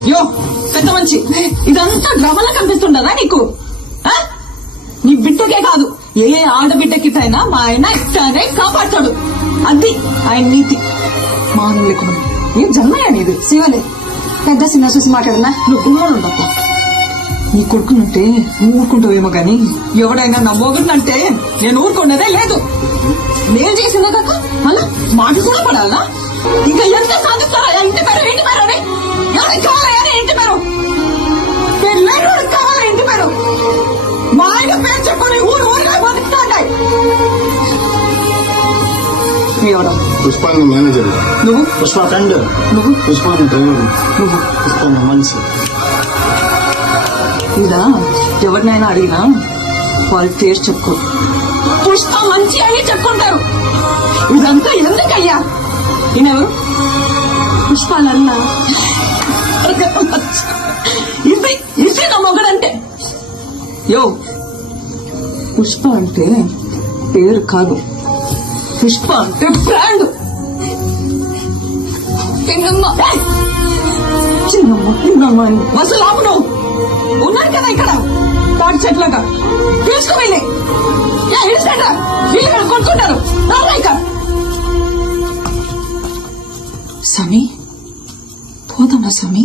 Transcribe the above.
యో పెద్ద మంచి ఇదంతా డ్రామాలా కనిపిస్తుండదా నీకు? నీ బిడ్డకే కాదు ఏ ఆడబిడ్డకిటైనా మా ఆయన ఇట్టానే కాపాడతాడు. అది ఆయన నీతి. మానవులకు ఏం జన్మయ్యా నీది? శివలే పెద్ద సినిమా చూసి మాట్లాడనా? నువ్వు గుమ్మడు ఉండప్ప. నీ కొడుకునంటే నువ్వు ఊరుకుంటావేమో గాని ఎవడైనా నా మొగుడినంటే నేను ఊరుకున్నదే లేదు. నేను చేసిందా కాక మళ్ళా మాట కూడా పడాలా? ఇంకా ఎంత సాధిస్తారా? ఇంటి పేరు ఇంటి పేరు అని ఎవరికి కావాలా? ఇంటి పేరు పెళ్ళైన కావాలా? ఇంటి పేరు మా ఆయన పేరు చెప్పుకొని ఊరు ఊరిగా బతుకుతాయి. ఎవరు? పుష్పాంగ మేనేజర్. నువ్వు? పుష్ప ఫ్రెండ్. నువ్వు? పుష్పాంగ డ్రైవర్. నువ్వు? పుష్పాంగ మనిషి. ఇదా ఎవరినైనా అడిగినా వాళ్ళ పేరు చెప్పుకో. పుష్ప మంచి అని చెప్పుకుంటారు. ఇదంతా ఎందుకయ్యా? ఈయనెవరు? పుష్పాలన్నా ఇది ఇది నా మొగడంటే. యో పుష్ప అంటే పేరు కాదు, పుష్ప అంటే బ్రాండ్. చిన్నమ్మ అని అసలు ఆపు. నువ్వు ఉన్నారు కదా ఇక్కడ తాటి చెట్లగా తీసుకువెళ్ళి వీళ్ళు కొనుక్కుంటారు. సమీ పోదామా సమీ?